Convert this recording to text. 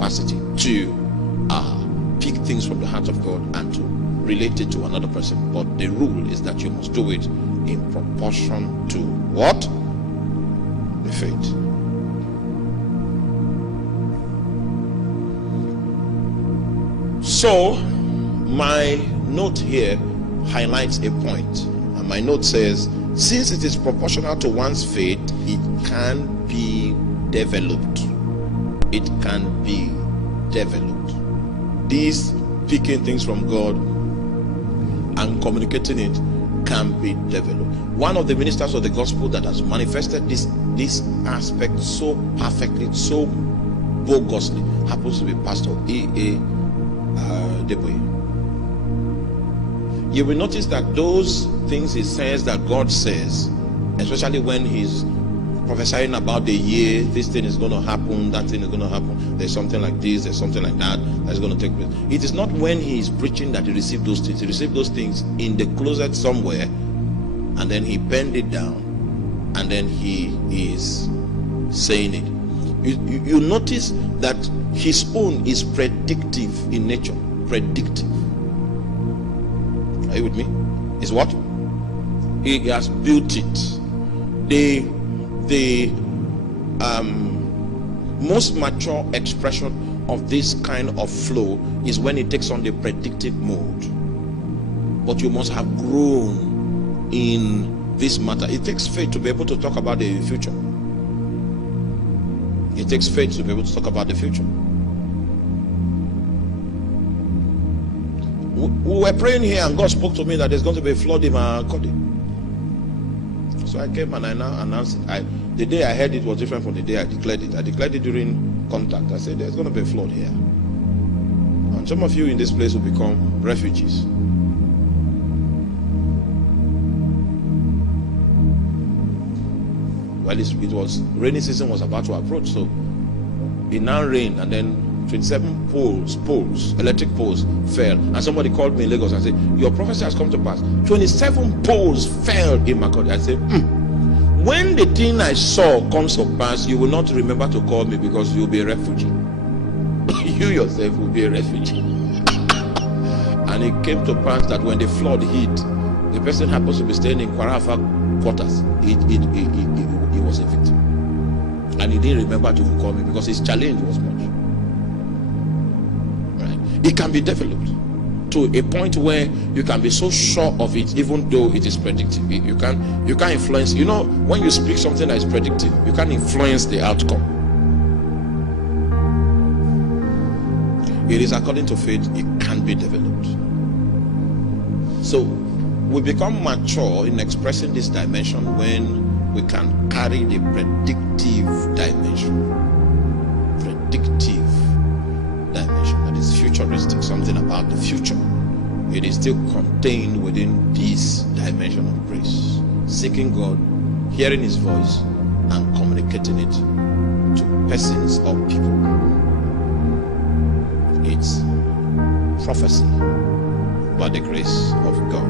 capacity to pick things from the heart of God and to relate it to another person. But the rule is that you must do it in proportion to what? The faith. So, my note here highlights a point, and my note says, since it is proportional to one's faith, it can be developed. It can be developed. These picking things from God and communicating it can be developed. One of the ministers of the gospel that has manifested this aspect so perfectly, so bogusly, happens to be Pastor E.A. Deboye. You will notice that those things he says that God says, especially when he's prophesying about the year, this thing is going to happen, that thing is going to happen, there's something like this, there's something like that that's going to take place. It is not when he is preaching that he received those things. He received those things in the closet somewhere, and then he penned it down, and then he is saying it. You notice that his own is predictive in nature. Predictive. Are you with me? Is what? He has built it. The most mature expression of this kind of flow is when it takes on the predictive mode. But you must have grown in this matter. It takes faith to be able to talk about the future. It takes faith to be able to talk about the future. We were praying here and God spoke to me that there's going to be a flood in Makodi. So I came and I now announced it. The day I heard it was different from the day I declared it. I declared it during contact. I said there's going to be a flood here. And some of you in this place will become refugees. Well, it was rainy season was about to approach, so it now rained, and then 27 poles, electric poles fell. And somebody called me in Lagos and said, your prophecy has come to pass. 27 poles fell in Makodi. I said, when the thing I saw comes to pass, you will not remember to call me because you'll be a refugee. You yourself will be a refugee. And it came to pass that when the flood hit, the person happens to be staying in Kwarafa quarters. He was a victim. And he didn't remember to call me because his challenge was much. It can be developed to a point where you can be so sure of it, even though it is predictive. You can't influence. You know, when you speak something that is predictive, you can't influence the outcome. It is according to faith. It can be developed. So we become mature in expressing this dimension when we can carry the predictive dimension. Predictive dimension, that is futuristic, something about the future. It is still contained within this dimension of grace, seeking God, hearing his voice, and communicating it to persons or people. It's prophecy by the grace of God.